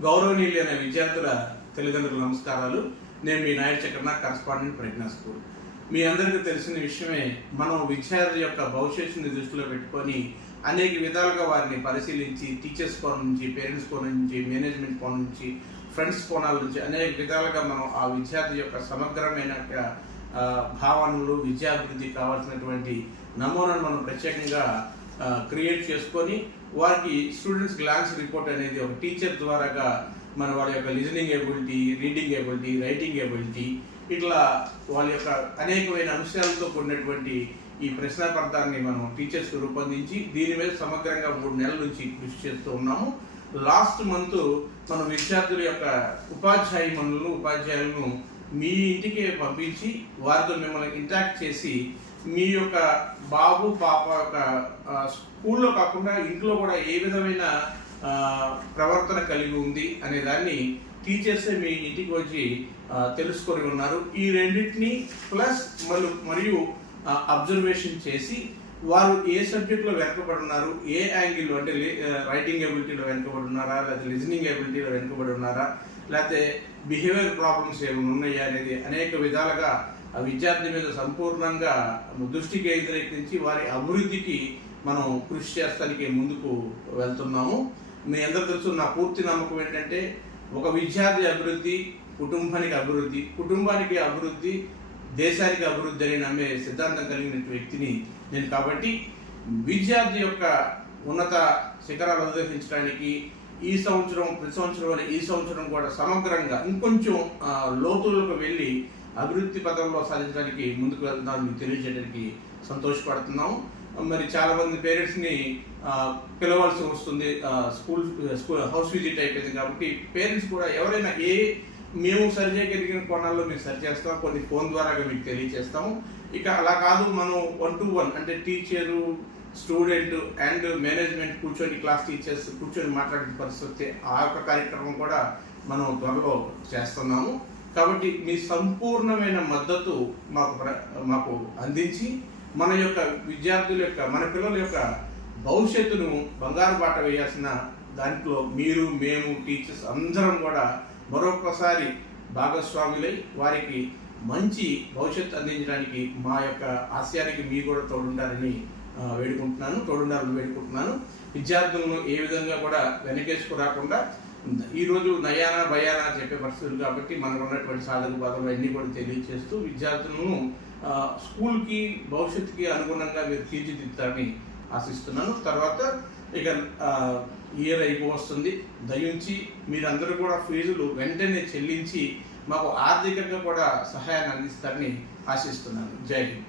గౌరవనీయులైన విద్యార్థుల తల్లిదండ్రుల నమస్కారాలు. నేను మీ నాయుడు చక్రన, కరస్పాండెంట్ ప్రజ్ఞా స్కూల్. మీ అందరికీ తెలిసిన విషయమే, మనం విద్యార్థి యొక్క భవిష్యత్తుని దృష్టిలో పెట్టుకొని అనేక విధాలుగా వారిని పరిశీలించి, టీచర్స్ కోణం నుంచి, పేరెంట్స్ కోణం నుంచి, మేనేజ్మెంట్ కోణం నుంచి, ఫ్రెండ్స్ కోణాల నుంచి అనేక విధాలుగా మనం ఆ విద్యార్థి యొక్క సమగ్రమైన భావనలు, విద్యాభివృద్ధికి కావాల్సినటువంటి నమూనాను మనం ప్రత్యేకంగా క్రియేట్ చేసుకొని వారికి స్టూడెంట్స్ గ్లాన్స్ రిపోర్ట్ అనేది ఒక టీచర్ ద్వారాగా మన వాళ్ళ యొక్క listening ability, reading ability, writing ability, ఇట్లా వాళ్ళ యొక్క అనేకమైన అంశాలతో కూడినటువంటి ఈ ప్రశ్నాపత్రాన్ని మనం టీచర్స్కి రూపొందించి దీని మీద సమగ్రంగా 3 నెలల నుంచి కృషి చేస్తూ ఉన్నాము. లాస్ట్ మంత్ మనం విద్యార్థుల యొక్క ఉపాధ్యాయులను మీ ఇంటికి పంపించి వారితో మిమ్మల్ని ఇంటరాక్ట్ చేసి మీ యొక్క బాబు పాప యొక్క స్కూల్లో కాకుండా ఇంట్లో కూడా ఏ విధమైన ప్రవర్తన కలిగి ఉంది అనే దాన్ని టీచర్సే మీ ఇంటికి వచ్చి తెలుసుకొని ఉన్నారు. ఈ రెండింటిని ప్లస్ మరియు అబ్జర్వేషన్ చేసి వారు ఏ సబ్జెక్టులో వెనుకబడి ఉన్నారు, ఏ యాంగిల్లో అంటే రైటింగ్ ఎబిలిటీలో వెనుకబడి ఉన్నారా, లేకపోతే లిజనింగ్ ఎబిలిటీలో వెనుకబడి ఉన్నారా, లేకపోతే బిహేవియర్ ప్రాబ్లమ్స్ ఏమైనా ఉన్నాయా అనేది అనేక విధాలుగా ఆ విద్యార్థి మీద సంపూర్ణంగా దృష్టి కేంద్రీకరించి వారి అభివృద్ధికి మనం కృషి చేస్తానికి ముందుకు వెళ్తున్నాము. మీ అందరూ తెలుసు, నా పూర్తి నమ్మకం ఏంటంటే ఒక విద్యార్థి అభివృద్ధి కుటుంబానికి అభివృద్ధి, దేశానికి అభివృద్ధి అని నమ్మే సిద్ధాంతం కలిగిన వ్యక్తిని నేను. కాబట్టి విద్యార్థి యొక్క ఉన్నత శిఖరాలు అధిరోహించడానికి ప్రతి సంవత్సరం కూడా సమగ్రంగా ఇంకొంచెం లోతులకు వెళ్ళి అభివృద్ధి పథంలో సాధించడానికి ముందుకు వెళ్తామని మీకు తెలియజేయడానికి సంతోషపడుతున్నాము. మరి చాలా మంది పేరెంట్స్ని పిలవాల్సి వస్తుంది, స్కూల్ హౌస్ విజిట్ అయిపోయింది కాబట్టి పేరెంట్స్ కూడా ఎవరైనా మేము సరిచేయగలిగిన కోణాల్లో మేము సరి చేస్తాం, కొన్ని ఫోన్ ద్వారా మీకు తెలియజేస్తాము. ఇక అలా కాదు, మనం 1-to-1 అంటే టీచరు, స్టూడెంట్ అండ్ మేనేజ్మెంట్ కూర్చొని, క్లాస్ టీచర్స్ కూర్చొని మాట్లాడే పరిస్థితి, ఆ యొక్క కార్యక్రమం కూడా మనం త్వరలో చేస్తున్నాము. కాబట్టి మీ సంపూర్ణమైన మద్దతు మాకు అందించి మన యొక్క విద్యార్థుల యొక్క, మన పిల్లల యొక్క భవిష్యత్తును బంగారు బాట వేయాల్సిన దాంట్లో మేము టీచర్స్ అందరం కూడా మరొకసారి భాగస్వాములై వారికి మంచి భవిష్యత్తు అందించడానికి మా యొక్క ఆశయానికి మీరు కూడా తోడుండాలని వేడుకుంటున్నాను. విద్యార్థులను ఏ విధంగా కూడా వెనకేసుకు రాకుండా, ఈరోజు నయానా భయానా చెప్పే పరిస్థితులు కాబట్టి మనకు ఉన్నటువంటి సాధక బాధలు అన్నీ కూడా తెలియజేస్తూ విద్యార్థులను స్కూల్కి భవిష్యత్తుకి అనుగుణంగా మీరు తీర్చిదిద్దారని ఆశిస్తున్నాను. తర్వాత ఇక ఇయర్ అయిపోవస్తుంది, దయించి మీరందరూ కూడా ఫీజులు వెంటనే చెల్లించి మాకు ఆర్థికంగా కూడా సహాయాన్ని అందిస్తారని ఆశిస్తున్నాను. జై హింద్.